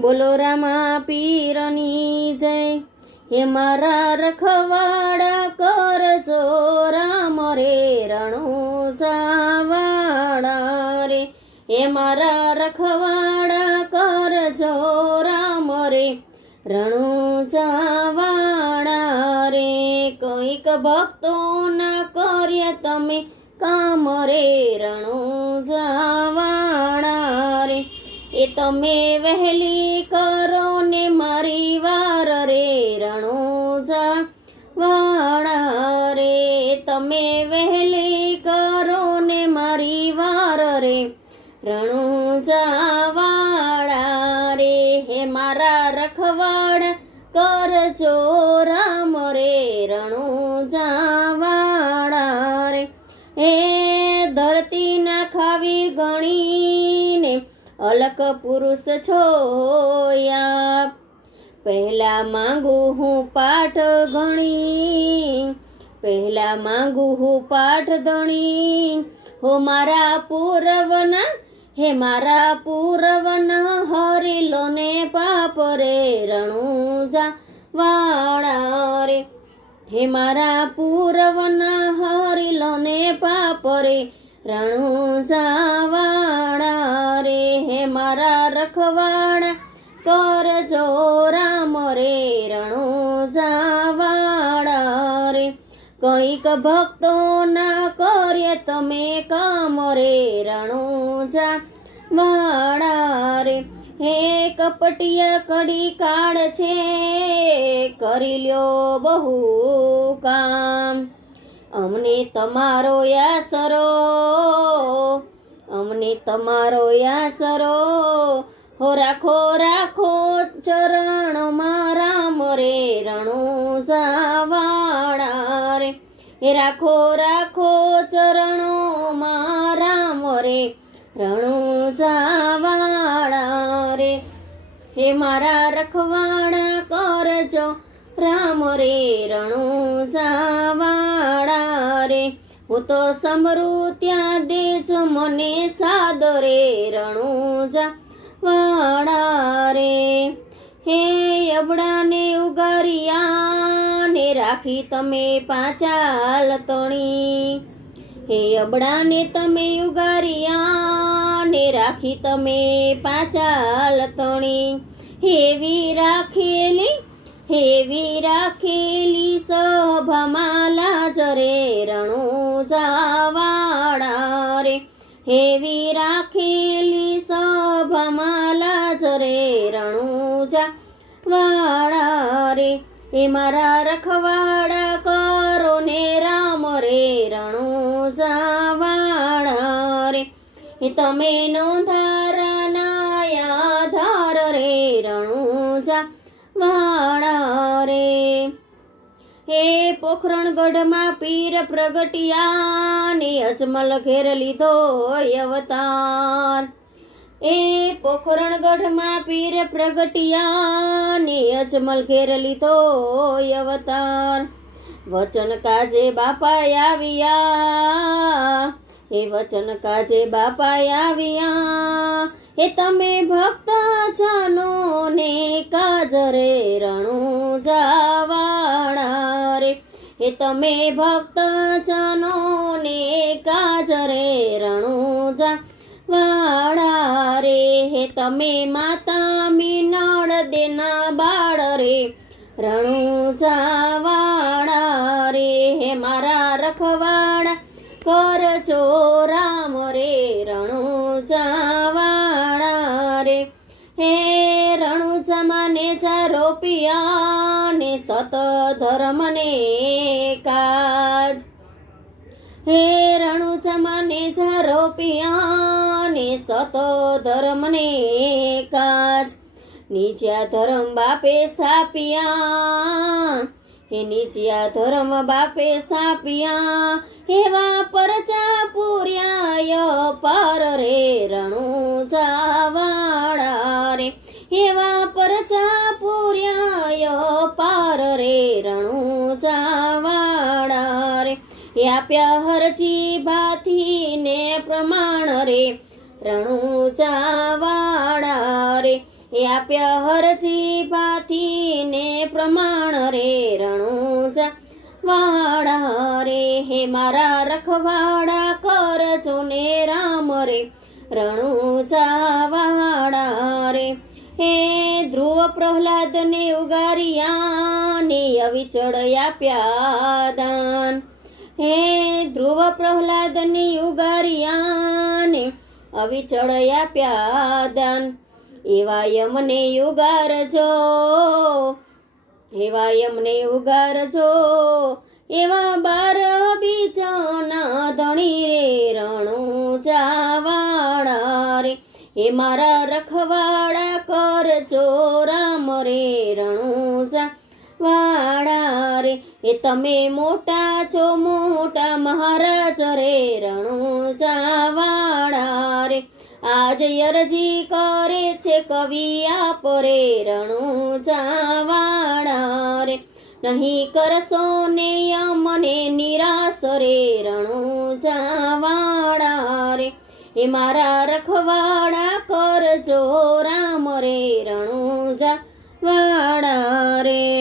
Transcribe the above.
બોલો રામા પીરની જય. હે મારા રખવાડા કરજો રામ રે રણુ જાવાડા રે. હે મારા રખવાડા કરજો રામ રે રણુ જાવાડા રે. કોઈક ભક્તોના કર્યા તમે કામ રે રણુ જાવાડા તમે વહેલી કરો ને મારી વાર રે રણુજા વાળા રે. તમે વહેલી કરો ને મારી વાર રે રણુજા વાળા રે. હે મારા રખવાડ કરજો રામ રે રણુજા વાળા રે. હે ધરતીના ખાવી ગણીને અલક પુરુષ છોયા પહેલા માંગુ હું પાઠ ગણી, પહેલા માંગુ હું પાઠ ધણી. હો મારા પૂરવના, હે મારા પૂરવના હરિલો ને પાપ રે રણુજા વાળા રે. હે મારા પૂરવના હરિલો ને પાપ રે રણુજાવાડા રે હે મારા રખવાડા કરજો રામ રે રણુજાવાડા રે. કંઈક ભક્તો ના કરીએ તમે કામ રે રણુજા વાળા રે. હે કપટિયા કડી કાળ છે, કરી લ્યો બહુ કામ. અમને તમારો યાસરો, અમને તમારો યાસરો. હો, રાખો રાખો ચરણ રામ રે રણુ જાવાળા રે. હે, રાખો રાખો ચરણો રામ રે રણુ જાવાળા રે. હે, મારા રખવાડા કરજો, રામ રે, રણુ જાવાળા રે હું તો સમરું ત્યાં દેજો મને સાદરે રણુજા જાવાળા રે. હે અબડાને ઉગારિયા ને રાખી તમે પાંચાલ તણી. હે અબડાને તમે ઉગારિયા ને રાખી તમે પાચાલ તણી. હેવી રાખેલી હેવી રાખેલી સભામાં લાજરે રણુ જાવાડા રે. હેવી રાખેલી સભામાં લાજરે રણુ વાળા રે. એ મારા રખવાડા કરો ને રામ રે, રણુ જાવાળા રે. એ તમે નોંધારા ધાર રે, રણુ વાળા રે. હે પોખરણગઢમાં પીર પ્રગટિયા ને અજમલ ઘેર લીધો અવતાર. એ પોખરણગઢમાં પીર પ્રગટિયા અજમલ ઘેર લીધો અવતાર. વચન કાજે બાપા આવ્યા. હે વચન કાજે બાપા આવ્યા. હે તમે ભક્ત જનો તમે ભક્ત જનો ને કાજરે રણુ જા વાળા રે, હે તમે માતા મીનળ દેના બાળ રે રણુ જાવાળા રે, હે મારા રખવાડા કરજો રામ રે રણુ જમાને ને સત ધર્મને કાજ. હે રણુ જમાને જા રોપિયા સત ધર્મને કાજ. નીચ્યા ધર્મ બાપે સ્થાપ્યા. હે નીચ્યા ધર્મ બાપે સ્થાપ્યા. હેવા પરચા પૂર્યાય પર રે રણુ જાવાળા રે. હેવા પરચા પૂર્યાય પાર રે, રણુ જાવાળા રે. આપ્યા હરજી ભાથી ને પ્રમાણ રે, રણુ જાવાળા રે. આપ્યા હરજી ભાથીને પ્રમાણ રે, રણુ ચા વાડા રે. હે મારા રખવાડા કરજો ને રામ રે. રણુ વાડા રે. હે ધ્રુવ પ્રહલાદ ને ઉગારિયા ને અવિચળ આપ્યા દાન. હે ધ્રુવ પ્રહલાદ ને ઉગારિયા ને અવિચળ આપ્યા દાન. એવા યમને ઉગારજો, એવા યમને ઉગારજો, એવા બાર બીજાના ધણી રે રણું જાવાળા રે. એ મારા રખવાડા કરજો રામ રે રણું જા વાડા રે. એ તમે મોટા છો, મોટા મહારાજ રે રણુજા જાવાડા રે. આજ અરજી કરે છે કવિ આપ રે રણુજા જાવાડા રે. નહીં કરશો ને અમને નિરાશ રે રણું જાવાડા એ મારા રખવાડા કરજો રામ રે રણુજા વાડા રે.